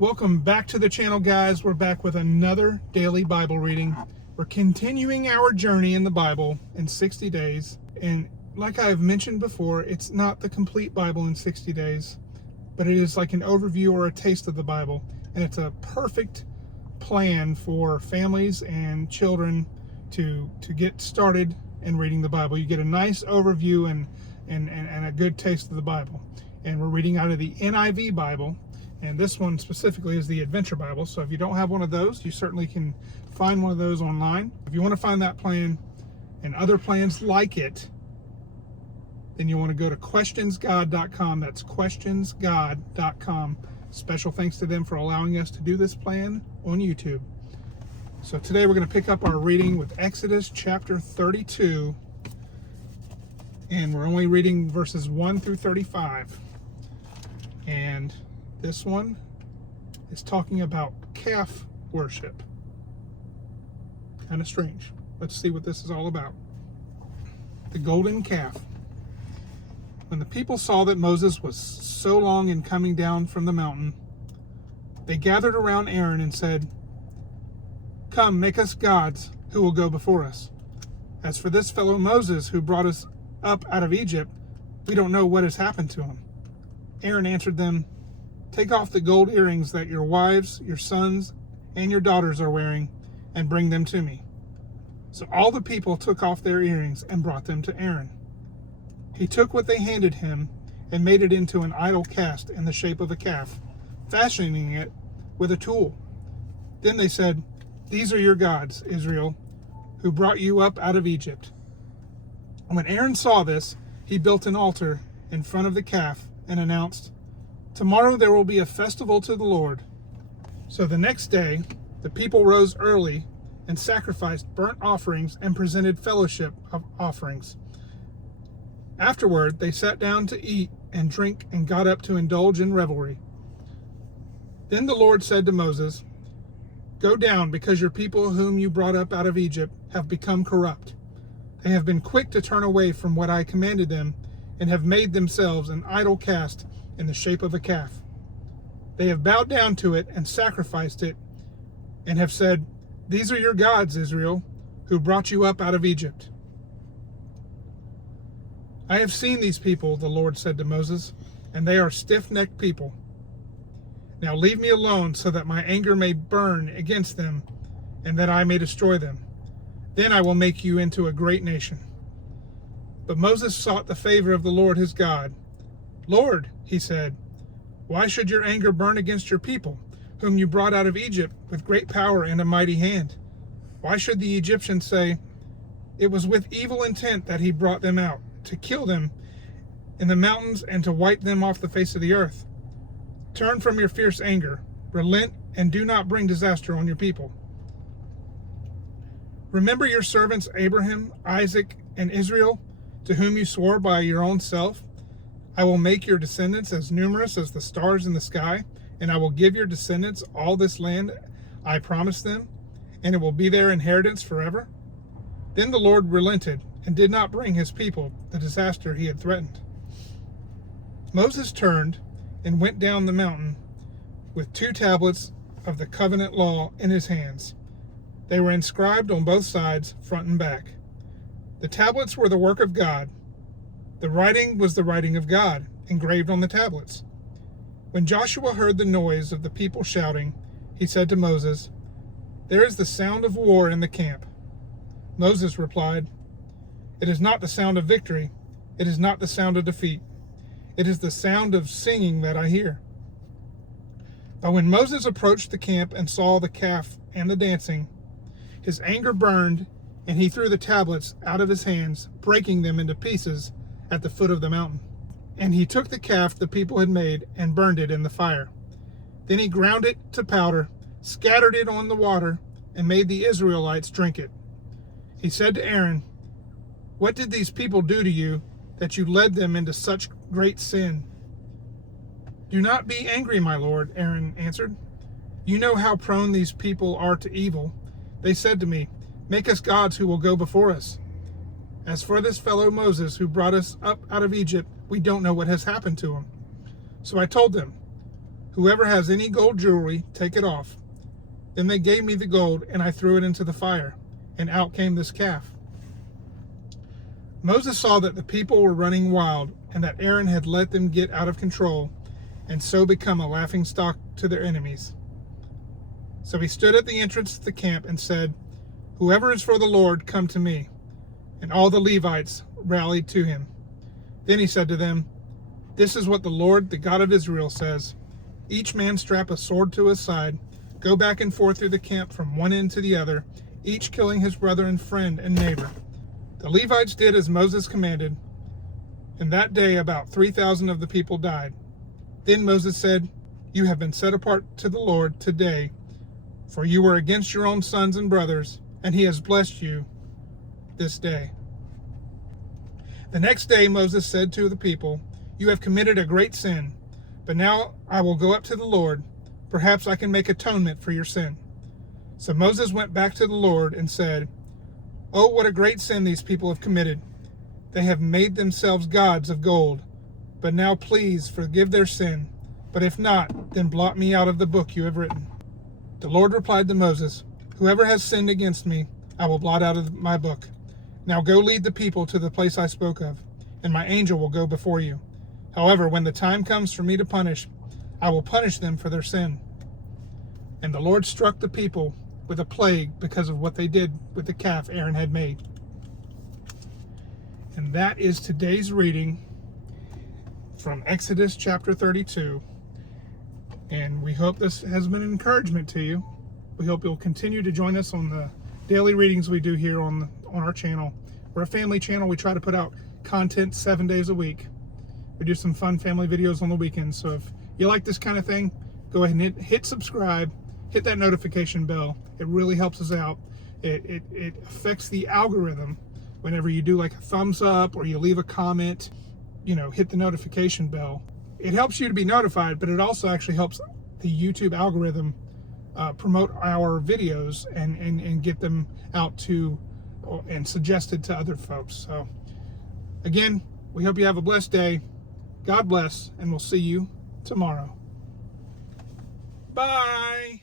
Welcome back to the channel, guys. We're back with another daily Bible reading. We're continuing our journey in the Bible in 60 days. And like I've mentioned before, it's not the complete Bible in 60 days, but it is like an overview or a taste of the Bible. And it's a perfect plan for families and children to get started in reading the Bible. You get a nice overview and a good taste of the Bible. And we're reading out of the NIV Bible. And this one specifically is the Adventure Bible. So if you don't have one of those, you certainly can find one of those online. If you want to find that plan and other plans like it, then you want to go to questionsgod.com. That's questionsgod.com. Special thanks to them for allowing us to do this plan on YouTube. So today we're going to pick up our reading with Exodus chapter 32. And we're only reading verses 1 through 35. And this one is talking about calf worship. Kind of strange. Let's see what this is all about. The golden calf. When the people saw that Moses was so long in coming down from the mountain, they gathered around Aaron and said, "Come, make us gods who will go before us. As for this fellow Moses who brought us up out of Egypt, we don't know what has happened to him." Aaron answered them, "Take off the gold earrings that your wives, your sons, and your daughters are wearing, and bring them to me." So all the people took off their earrings and brought them to Aaron. He took what they handed him and made it into an idol cast in the shape of a calf, fashioning it with a tool. Then they said, "These are your gods, Israel, who brought you up out of Egypt." When Aaron saw this, he built an altar in front of the calf and announced, "Tomorrow there will be a festival to the Lord." So the next day, the people rose early and sacrificed burnt offerings and presented fellowship offerings. Afterward, they sat down to eat and drink and got up to indulge in revelry. Then the Lord said to Moses, "Go down, because your people whom you brought up out of Egypt have become corrupt. They have been quick to turn away from what I commanded them and have made themselves an idol cast in the shape of a calf. They have bowed down to it and sacrificed it and have said, 'These are your gods, Israel, who brought you up out of Egypt.' I have seen these people," the Lord said to Moses, "and they are stiff-necked people. Now leave me alone so that my anger may burn against them and that I may destroy them. Then I will make you into a great nation." But Moses sought the favor of the Lord his God. "Lord," he said, "why should your anger burn against your people, whom you brought out of Egypt with great power and a mighty hand? Why should the Egyptians say, 'It was with evil intent that he brought them out, to kill them in the mountains and to wipe them off the face of the earth'? Turn from your fierce anger, relent, and do not bring disaster on your people. Remember your servants Abraham, Isaac, and Israel, to whom you swore by your own self, 'I will make your descendants as numerous as the stars in the sky, and I will give your descendants all this land I promised them, and it will be their inheritance forever.' Then the Lord relented and did not bring his people the disaster he had threatened. Moses turned and went down the mountain with 2 tablets of the covenant law in his hands. They were inscribed on both sides, front and back. The tablets were the work of God. The writing was the writing of God, engraved on the tablets. When Joshua heard the noise of the people shouting, he said to Moses, 'There is the sound of war in the camp.' Moses replied, 'It is not the sound of victory. It is not the sound of defeat. It is the sound of singing that I hear.' But when Moses approached the camp and saw the calf and the dancing, his anger burned, and he threw the tablets out of his hands, breaking them into pieces at the foot of the mountain. And he took the calf the people had made and burned it in the fire. Then he ground it to powder, scattered it on the water, and made the Israelites drink it. He said to Aaron, 'What did these people do to you, that you led them into such great sin?' 'Do not be angry, my lord,' Aaron answered. 'You know how prone these people are to evil. They said to me, "Make us gods who will go before us." As for this fellow Moses who brought us up out of Egypt, we don't know what has happened to him.' So I told them, Whoever has any gold jewelry, take it off." Then they gave me the gold, and I threw it into the fire, and out came this calf. Moses saw that the people were running wild, and that Aaron had let them get out of control, and so become a laughingstock to their enemies. So he stood at the entrance of the camp and said, "Whoever is for the Lord, come to me." And all the Levites rallied to him. Then he said to them, "This is what the Lord, the God of Israel, says. Each man strap a sword to his side, go back and forth through the camp from one end to the other, each killing his brother and friend and neighbor." The Levites did as Moses commanded, and that day about 3,000 of the people died. Then Moses said, "You have been set apart to the Lord today, for you were against your own sons and brothers, and he has blessed you this day." The next day Moses said to the people, "You have committed a great sin, but now I will go up to the Lord. Perhaps I can make atonement for your sin." So Moses went back to the Lord and said, "Oh, what a great sin these people have committed. They have made themselves gods of gold. But now please forgive their sin. But if not, then blot me out of the book you have written." The Lord replied to Moses, "Whoever has sinned against me, I will blot out of my book. Now go lead the people to the place I spoke of, and my angel will go before you. However, when the time comes for me to punish, I will punish them for their sin." And the Lord struck the people with a plague because of what they did with the calf Aaron had made. And that is today's reading from Exodus chapter 32. And we hope this has been an encouragement to you. We hope you'll continue to join us on the daily readings we do here on our channel. We're a family channel. We try to put out content 7 days a week. We do some fun family videos on the weekends. So if you like this kind of thing, go ahead and hit subscribe, hit that notification bell. It really helps us out. It affects the algorithm. Whenever you do like a thumbs up or you leave a comment, hit the notification bell. It helps you to be notified, but it also actually helps the YouTube algorithm promote our videos and get them out to and suggested to other folks. So again, we hope you have a blessed day. God bless, and we'll see you tomorrow. Bye.